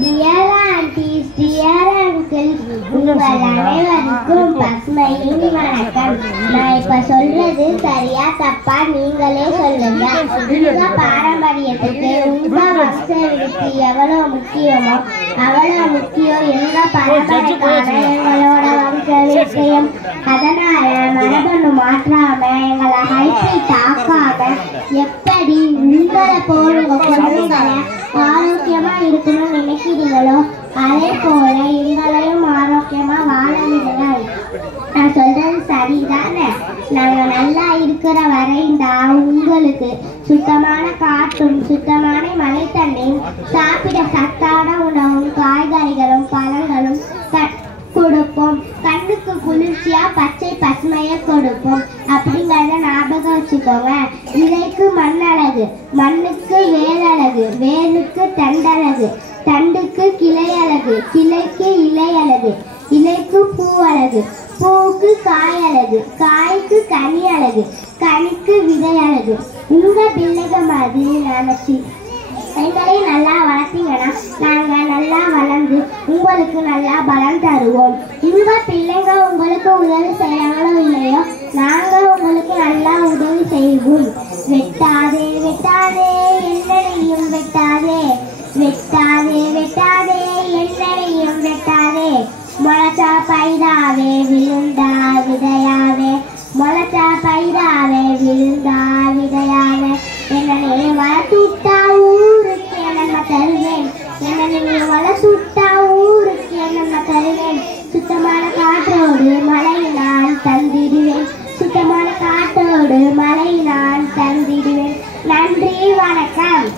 Dear aunties, dear uncles, உங்கள் அனைவருக்கும் பசுமையின் வணக்கம். நான் இப்ப சொல்றது சரியா தப்பா நீங்களே சொல்லுங்க. உங்க பாரம்பரியத்துக்கு உங்க வம்ச விருத்தி எவ்வளவு முக்கியமோ அவ்வளவு முக்கியம் எங்க பரம்பரைக்கான எங்களோட வம்ச விருத்தியம். அதனால மரபணு மாற்றாம எங்களை ஹைபிரிட் ஆக்காம எப்படி உங்களை போடுங்க பொண்ணுங்களை ஆரோக்கியமா இருக்கணும்னு நினைக்கிறீங்களோ அதே போல எங்களையும் ஆரோக்கியமா வாழ விடுங்கள். நான் சொல்றது சரிதானே? நாங்க நல்லா இருக்கிற வரைந்தான் உங்களுக்கு சுத்தமான காற்றும் சுத்தமான மழை தண்ணியும் சாப்பிட சத்தான உணவும் காய்கறிகளும் பழங்களும் கொடுப்போம். கண்ணுக்கு குளிர்ச்சியா பச்சை பசுமையை கொடுப்போம். அப்படிங்கிறத ஞாபகம் வச்சுக்கோங்க. விதைக்கு மண்ணழகு, மண்ணுக்கு வேலழகு, வேலுக்கு தண்டழகு, தண்டுக்கு கிளை அழகு, கிளைக்கு இலை அழகு, இலைக்கு பூ அழகு, பூவுக்கு காய் அழகு, காய்க்கு கனி அழகு, கனிக்கு விதை அழகு. உங்க பிள்ளைங்க மாதிரி நினைச்சு எங்களையும் நல்லா வளர்த்தீங்கன்னா நாங்க நல்லா வளர்ந்து உங்களுக்கு நல்லா பலம் தருவோம். உங்க பிள்ளைங்க உங்களுக்கு உதவி செய்யறாங்களோ இல்லையோ நாங்க உங்களுக்கு நல்லா உதவி செய்வோம். வெட்டாதே வெட்டாதே என்னையும் வெட்டாதே, வெட்டாதே வெட்டாதே என்னையும் வெட்டாதே. முளைச்சா பயிராவே விழுந்தா விதையாவே, முளைச்சா பயிராவே விழுந்தா விதையாவே. என்னை வளர்த்துட்டா ஊருக்கு என்ன தருவேன், என்னை வளர்த்துட்டா ஊருக்கு என்ன தருவேன். சுத்தமான காற்றோடு மழை நான் தந்திடுவேன், சுத்தமான காற்றோடு மழை நான் தந்திடுவேன். நன்றி, வணக்கம்.